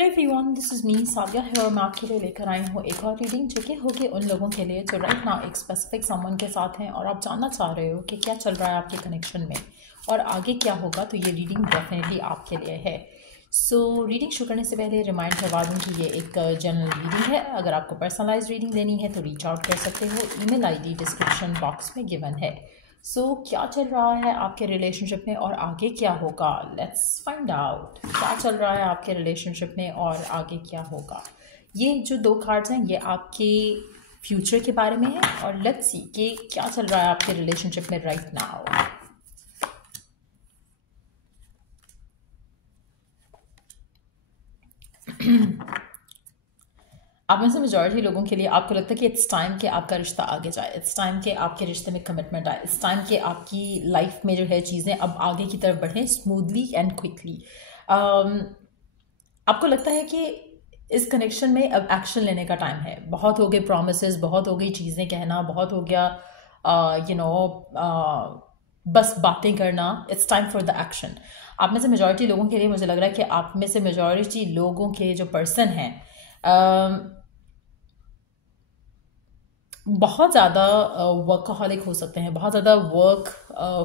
Hello everyone, this is me Sadia है और मैं आपके लिए लेकर आई हूँ एक और रीडिंग जो कि होगी उन लोगों के लिए जो राइट नाउ एक स्पेसिफिक समवन के साथ हैं और आप जानना चाह रहे हो कि क्या चल रहा है आपके कनेक्शन में और आगे क्या होगा। तो ये रीडिंग डेफिनेटली आपके लिए है। सो रीडिंग शुरू करने से पहले रिमाइंड करवा दूँ कि ये एक जनरल रीडिंग है। अगर आपको पर्सनलाइज रीडिंग लेनी है तो रीच आउट कर सकते हो। ईमेल आईडी डिस्क्रिप्शन बॉक्स में गिवन है। सो क्या चल रहा है आपके रिलेशनशिप में और आगे क्या होगा, लेट्स फाइंड आउट। क्या चल रहा है आपके रिलेशनशिप में और आगे क्या होगा। ये जो दो कार्ड्स हैं ये आपके फ्यूचर के बारे में है और लेट्स सी कि क्या चल रहा है आपके रिलेशनशिप में राइट नाउ। आप में से मेजॉरिटी लोगों के लिए आपको लगता है कि इट्स टाइम कि आपका रिश्ता आगे जाए, इट्स टाइम कि आपके रिश्ते में कमिटमेंट आए, इट्स टाइम कि आपकी लाइफ में जो है चीज़ें अब आगे की तरफ बढ़ें स्मूथली एंड क्विकली। आपको लगता है कि इस कनेक्शन में अब एक्शन लेने का टाइम है। बहुत हो गए प्रोमिसेस, बहुत हो गई चीज़ें कहना, बहुत हो गया बस बातें करना। It's time for the action. आप में से मेजॉरिटी लोगों के लिए मुझे लग रहा है कि आप में से मेजॉरिटी लोगों के जो पर्सन हैं बहुत ज़्यादा वर्कaholic हो सकते हैं, बहुत ज़्यादा वर्क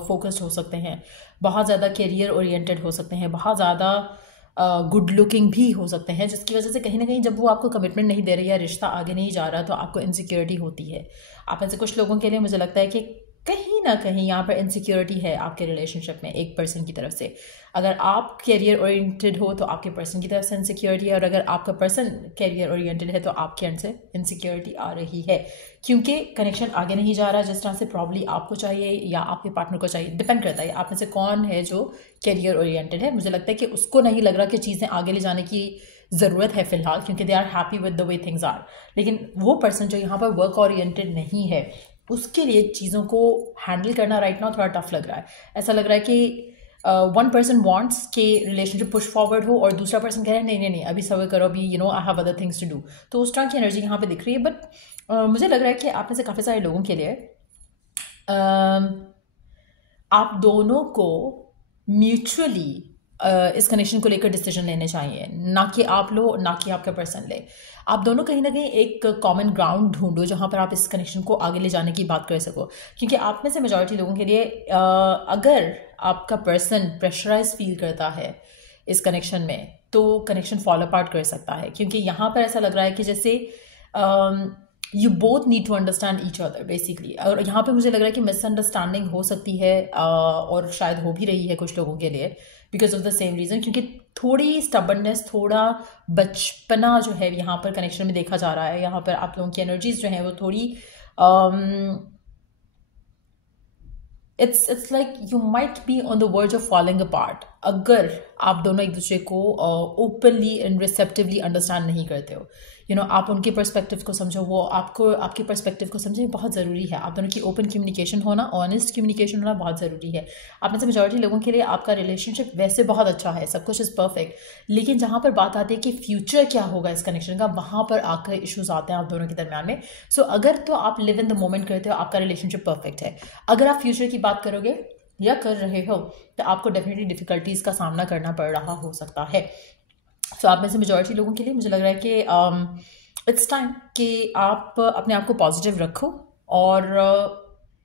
फोकस्ड हो सकते हैं, बहुत ज़्यादा करियर ओरिएंटेड हो सकते हैं, बहुत ज़्यादा गुड लुकिंग भी हो सकते हैं, जिसकी वजह से कहीं ना कहीं जब वो आपको कमिटमेंट नहीं दे रही है, रिश्ता आगे नहीं जा रहा, तो आपको इनसिक्योरिटी होती है। आप में से कुछ लोगों के लिए मुझे लगता है कि कहीं ना कहीं यहाँ पर इनसिक्योरिटी है आपके रिलेशनशिप में एक पर्सन की तरफ से। अगर आप कैरियर ओरिएंटेड हो तो आपके पर्सन की तरफ से इनसिक्योरिटी है, और अगर आपका पर्सन कैरियर ओरिएंटेड है तो आपके एंड से इनसिक्योरिटी आ रही है, क्योंकि कनेक्शन आगे नहीं जा रहा जिस तरह से प्रॉब्ली आपको चाहिए या आपके पार्टनर को चाहिए। डिपेंड करता है आप में से कौन है जो कैरियर ओरिएंटेड है। मुझे लगता है कि उसको नहीं लग रहा कि चीज़ें आगे ले जाने की ज़रूरत है फ़िलहाल, क्योंकि they are happy with the way things are. लेकिन वो पर्सन जो यहाँ पर वर्क ओरिएंटेड नहीं है, उसके लिए चीज़ों को हैंडल करना राइट नाउ थोड़ा टफ लग रहा है। ऐसा लग रहा है कि वन पर्सन वांट्स कि रिलेशनशिप पुश फॉरवर्ड हो और दूसरा पर्सन कह रहा है नहीं, अभी सबर करो, अभी I have other things to do. तो उस तरह की एनर्जी यहाँ पे दिख रही है। बट मुझे लग रहा है कि आप में से काफ़ी सारे लोगों के लिए आप दोनों को म्यूचुअली इस कनेक्शन को लेकर डिसीजन लेने चाहिए, ना कि आप लो ना कि आपका पर्सन ले। आप दोनों कहीं ना कहीं एक कॉमन ग्राउंड ढूंढो जहां पर आप इस कनेक्शन को आगे ले जाने की बात कर सको, क्योंकि आप में से मेजॉरिटी लोगों के लिए अगर आपका पर्सन प्रेशराइज फील करता है इस कनेक्शन में तो कनेक्शन फॉल अपार्ट कर सकता है। क्योंकि यहाँ पर ऐसा लग रहा है कि जैसे you both need to understand each other basically. और यहाँ पे मुझे लग रहा है कि मिसअंडरस्टैंडिंग हो सकती है और शायद हो भी रही है कुछ लोगों के लिए because of the same reason, क्योंकि थोड़ी स्टबर्ननेस, थोड़ा बचपना जो है यहाँ पर कनेक्शन में देखा जा रहा है। यहाँ पर आप लोगों की एनर्जीज जो हैं वो थोड़ी it's like you might be on the verge of falling apart अगर आप दोनों एक दूसरे को ओपनली एंड रिसेप्टिवली अंडरस्टैंड नहीं करते हो। आप उनके पर्सपेक्टिव को समझो, वो आपको आपके पर्सपेक्टिव को समझे, बहुत ज़रूरी है। आप दोनों की ओपन कम्युनिकेशन होना, ऑनेस्ट कम्युनिकेशन होना बहुत ज़रूरी है। आप में से मेजॉरिटी लोगों के लिए आपका रिलेशनशिप वैसे बहुत अच्छा है, सब कुछ इज़ परफेक्ट, लेकिन जहाँ पर बात आती है कि फ्यूचर क्या होगा इस कनेक्शन का, वहाँ पर आकर इशूज़ आते हैं आप दोनों के दरमियान में। सो अगर तो आप लिव इन द मोमेंट करते हो, आपका रिलेशनशिप परफेक्ट है। अगर आप फ्यूचर की बात करोगे या कर रहे हो तो आपको डेफिनेटली डिफिकल्टीज का सामना करना पड़ रहा हो सकता है। सो आप में से मेजॉरिटी लोगों के लिए मुझे लग रहा है कि इट्स टाइम कि आप अपने आप को पॉजिटिव रखो और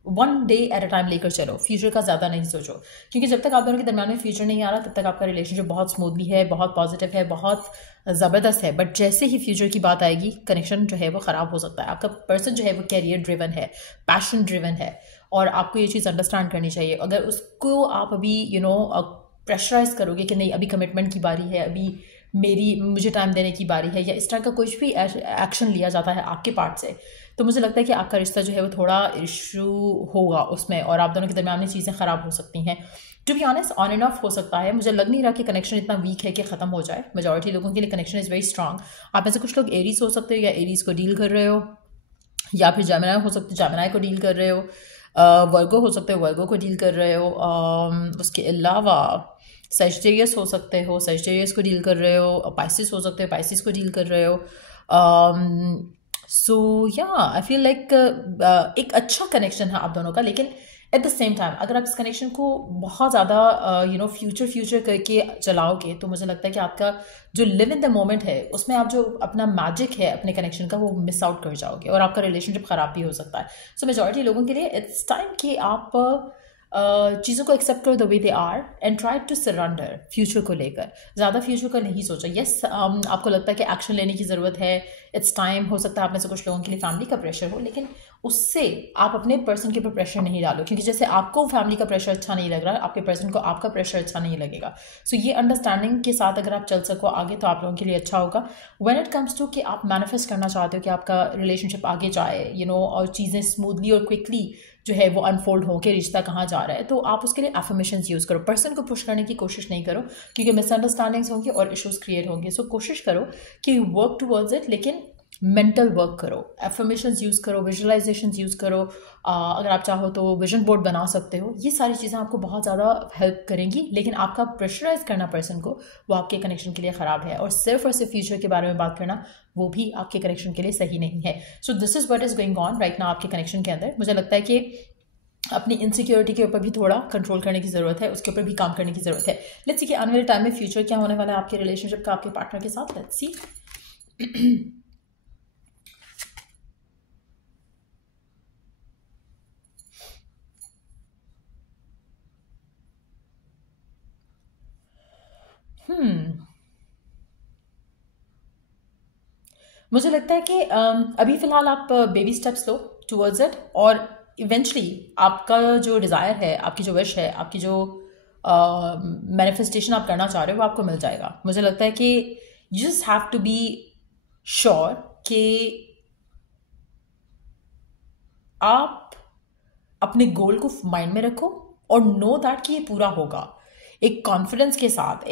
one day at a time लेकर चलो। फ्यूचर का ज़्यादा नहीं सोचो, क्योंकि जब तक आप दोनों के दरम्यान में फ्यूचर नहीं आ रहा तब तक आपका रिलेशनशिप बहुत स्मूथली है, बहुत पॉजिटिव है, बहुत ज़बरदस्त है। बट जैसे ही फ्यूचर की बात आएगी कनेक्शन जो है वो ख़राब हो सकता है। आपका पर्सन जो है वो कैरियर ड्रिवन है, पैशन ड्रिवन है, और आपको ये चीज़ अंडरस्टैंड करनी चाहिए। अगर उसको आप अभी प्रेशराइज करोगे कि नहीं अभी कमिटमेंट की बारी है, अभी मुझे टाइम देने की बारी है, या इस तरह का कुछ भी एक्शन लिया जाता है आपके पार्ट से, तो मुझे लगता है कि आपका रिश्ता जो है वो थोड़ा इशू होगा उसमें और आप दोनों के दरमियान में चीज़ें ख़राब हो सकती हैं। To be honest on and off हो सकता है। मुझे लग नहीं रहा कि कनेक्शन इतना वीक है कि ख़त्म हो जाए। मेजॉरिटी लोगों के लिए कनेक्शन इज़ वेरी स्ट्रांग। आप में से कुछ लोग एरीज हो सकते हो या एरीज को डील कर रहे हो, या फिर जेमिनी हो सकते हो, जेमिनी को डील कर रहे हो, वर्गो हो सकते हो, वर्गो को डील कर रहे हो। उसके अलावा सजिटेरियस हो सकते हो, सजिटेरियस को डील कर रहे हो, पाइसिस हो सकते हो, पाइसिस को डील कर रहे हो। सो या आई फील लाइक एक अच्छा कनेक्शन है आप दोनों का, लेकिन एट द सेम टाइम अगर आप इस कनेक्शन को बहुत ज़्यादा फ्यूचर करके चलाओगे तो मुझे लगता है कि आपका जो लिव इन द मोमेंट है उसमें आप जो अपना मैजिक है अपने कनेक्शन का वो मिस आउट कर जाओगे और आपका रिलेशनशिप ख़राब भी हो सकता है. सो मेजॉरिटी लोगों के लिए इट्स टाइम कि आप चीज़ों को एक्सेप्ट करो the way they are and try to surrender future को लेकर. ज़्यादा फ्यूचर का नहीं सोचा. येस आपको लगता है कि एक्शन लेने की ज़रूरत है, इट्स टाइम. हो सकता है आप में से कुछ लोगों के लिए फैमिली का प्रेशर हो, लेकिन उससे आप अपने पर्सन के ऊपर प्रेशर नहीं डालो, क्योंकि जैसे आपको फैमिली का प्रेशर अच्छा नहीं लग रहा है, आपके पर्सन को आपका प्रेशर अच्छा नहीं लगेगा. सो ये अंडरस्टैंडिंग के साथ अगर आप चल सको आगे तो आप लोगों के लिए अच्छा होगा. व्हेन इट कम्स टू कि आप मैनिफेस्ट करना चाहते हो कि आपका रिलेशनशिप आगे जाए और चीज़ें स्मूथली और क्विकली जो है वो अनफोल्ड हो कि रिश्ता कहाँ जा रहा है, तो आप उसके लिए एफर्मेशंस यूज़ करो. पर्सन को पुश करने की कोशिश नहीं करो, क्योंकि मिसअंडरस्टैंडिंग्स होंगी और इश्यूज क्रिएट होंगे. सो कोशिश करो कि वर्क टुवर्ड्स इट, लेकिन मेंटल वर्क करो, एफर्मेशंस यूज़ करो, विजुअलाइजेशंस यूज़ करो. अगर आप चाहो तो विजन बोर्ड बना सकते हो. ये सारी चीज़ें आपको बहुत ज़्यादा हेल्प करेंगी, लेकिन आपका प्रेशराइज करना पर्सन को वो आपके कनेक्शन के लिए ख़राब है. और सिर्फ फ्यूचर के बारे में बात करना वो भी आपके कनेक्शन के लिए सही नहीं है. So this is what is going on right now आपके कनेक्शन के अंदर. मुझे लगता है कि अपनी इनसिक्योरिटी के ऊपर भी थोड़ा कंट्रोल करने की ज़रूरत है, उसके ऊपर भी काम करने की ज़रूरत है. लेट्स सी कि आने वाले टाइम में फ्यूचर क्या होने वाला है आपके रिलेशनशिप का आपके पार्टनर के साथ. Let's see. मुझे लगता है कि अभी फ़िलहाल आप baby steps low towards it, और इवेंचुअली आपका जो डिज़ायर है, आपकी जो विश है, आपकी जो मैनिफेस्टेशन आप करना चाह रहे हो वो आपको मिल जाएगा. मुझे लगता है कि you just have to be sure कि आप अपने गोल को माइंड में रखो और नो दैट कि ये पूरा होगा. एक कॉन्फिडेंस के साथ,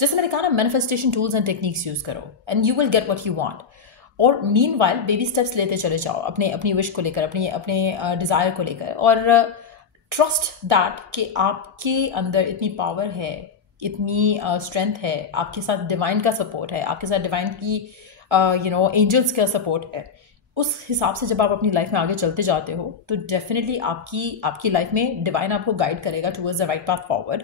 जैसे मैंने कहा ना, manifestation tools and techniques use करो and you will get what you want. और मीनवाइल बेबी स्टेप्स लेते चले जाओ अपनी विश को लेकर, अपने डिज़ायर को लेकर, और ट्रस्ट दैट कि आपके अंदर इतनी पावर है, इतनी स्ट्रेंथ है, आपके साथ डिवाइन का सपोर्ट है, आपके साथ डिवाइन की एंजल्स का सपोर्ट है. उस हिसाब से जब आप अपनी लाइफ में आगे चलते जाते हो तो डेफिनेटली आपकी लाइफ में डिवाइन आपको गाइड करेगा towards the right path forward.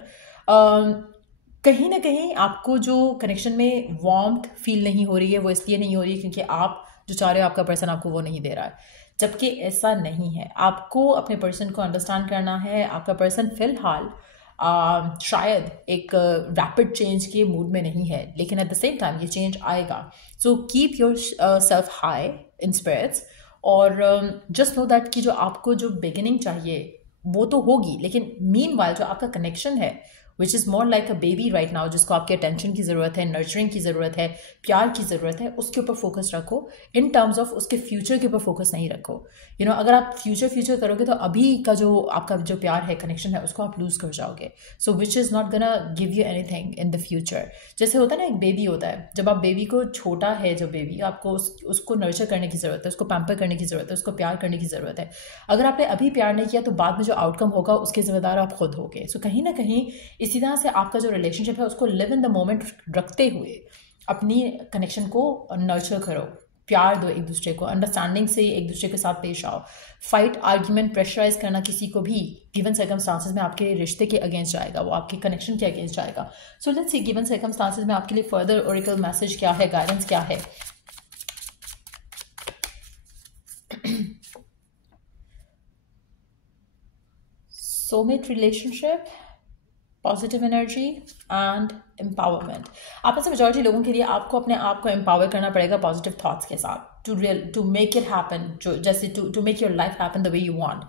कहीं ना कहीं आपको जो कनेक्शन में वार्मथ फील नहीं हो रही है वो इसलिए नहीं हो रही है क्योंकि आप जो चाह रहे हो आपका पर्सन आपको वो नहीं दे रहा है, जबकि ऐसा नहीं है. आपको अपने पर्सन को अंडरस्टैंड करना है. आपका पर्सन फिलहाल शायद एक रैपिड चेंज के मूड में नहीं है, लेकिन एट द सेम टाइम ये चेंज आएगा. So keep yourself high in spirits, और जस्ट नो दैट कि जो आपको जो बिगिनिंग चाहिए वो तो होगी, लेकिन मीनवाइल जो आपका कनेक्शन है which is more like a baby right now, जिसको आपके अटेंशन की ज़रूरत है, नर्चरिंग की ज़रूरत है, प्यार की ज़रूरत है, उसके ऊपर फोकस रखो. इन टर्म्स ऑफ उसके फ्यूचर के ऊपर फोकस नहीं रखो. अगर आप फ्यूचर करोगे तो अभी का जो आपका जो प्यार है, कनेक्शन है, उसको आप लूज़ कर जाओगे. So which is not gonna give you anything in the future. जैसे होता है ना, एक बेबी होता है, जब आप बेबी को, छोटा है जो बेबी, आपको उसको नर्चर करने की ज़रूरत है, उसको पैम्पर करने की ज़रूरत है, उसको प्यार करने की ज़रूरत है. अगर आपने अभी प्यार नहीं किया तो बाद में जो आउटकम होगा उसके ज़िम्मेदार आप खुद होगे. सो कहीं ना कहीं इसी तरह से आपका जो रिलेशनशिप है उसको लिव इन द मोमेंट रखते हुए अपनी कनेक्शन को नर्चर करो. प्यार दो एक दूसरे को, अंडरस्टैंडिंग से एक दूसरे के साथ पेश आओ. फाइट, आर्ग्यूमेंट, प्रेशराइज करना किसी को भी गिवन सर्कमस्टांसेस में आपके रिश्ते के अगेंस्ट जाएगा, वो आपके कनेक्शन के अगेंस्ट जाएगा. So let's see given circumstances में आपके लिए फर्दर ओरेकल मैसेज क्या है, गाइडेंस क्या है. Soulmate relationship, positive energy and empowerment. आप में से मेजॉरिटी लोगों के लिए आपको अपने आप को एम्पावर करना पड़ेगा पॉजिटिव थॉट्स के साथ टू मेक इट हैपन, जैसे to make your life happen the way you want.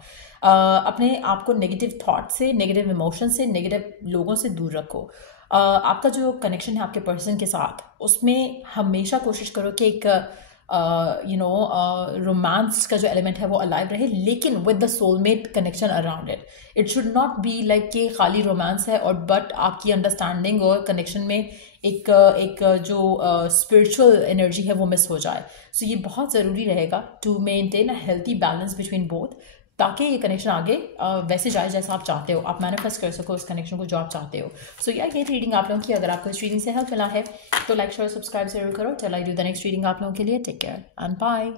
अपने आप को नेगेटिव थॉट से, नेगेटिव इमोशन से, नेगेटिव लोगों से दूर रखो. आपका जो कनेक्शन है आपके पर्सन के साथ, उसमें हमेशा कोशिश करो कि एक रोमांस का जो एलिमेंट है वो अलाइव रहे, लेकिन with the soulmate connection around it. It should not be like कि खाली रोमांस है और बट आपकी अंडरस्टैंडिंग और कनेक्शन में एक जो स्पिरिचुअल एनर्जी है वो मिस हो जाए. सो ये बहुत ज़रूरी रहेगा to maintain a healthy balance between both, ताकि ये कनेक्शन आगे वैसे जाए जैसा आप चाहते हो, आप मैनिफेस्ट कर सको उस कनेक्शन को जो आप चाहते हो. सो यार ये रीडिंग आप लोगों की, अगर आपको इस रीडिंग से हेल्प मिला है तो लाइक शेयर सब्सक्राइब जरूर करो. चल I do the next reading आप लोगों के लिए. Take care and bye.